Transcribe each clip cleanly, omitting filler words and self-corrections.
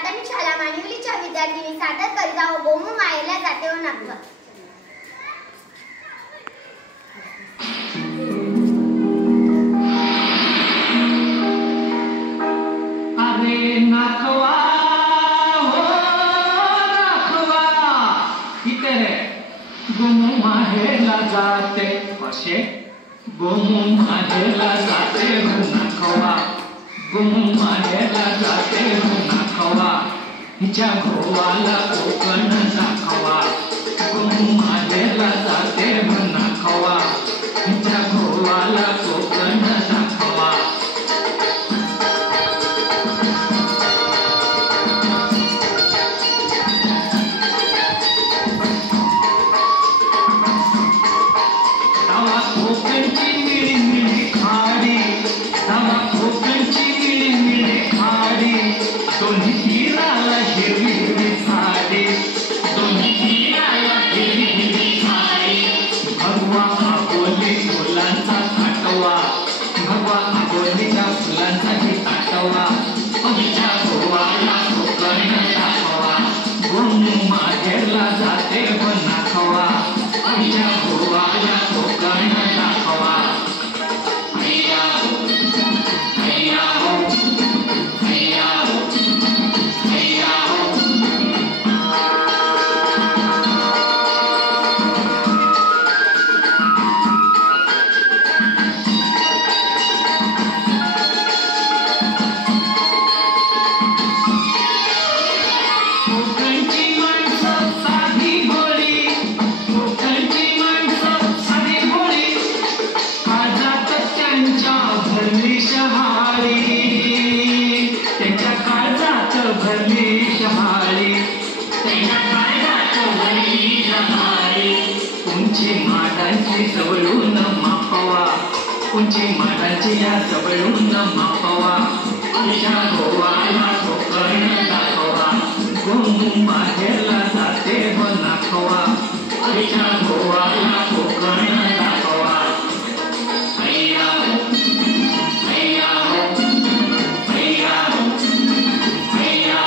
प्राथमिक शाळा मानिवलीच्या विद्यार्थिनी सादर करीत आहोत गोमू मायेला जाते व नागवा. अरे नाखवा हो नाखवा इथे रे गोमू माहेला जाते असे गोमू माहेला जाते हो नाखवा गोमू माहेला जाते हो नाखवा हिच्या गोवाला कोकण दाखवा गोमू माहेला जाते हो नाखवा हिच्या गोवाला कोकण दाखवा. उंची माडांची या जवळून मापवा आमच्या गोवाला कोकण दाखवा गोमू माहेरला जाते हो नाखवा आमच्या गोवाला कोकण दाखवा. हैया हैया हैया हैया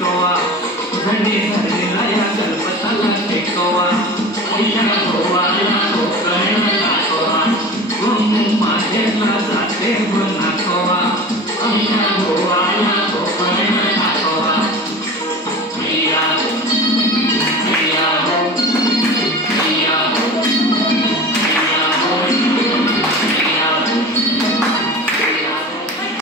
Go on.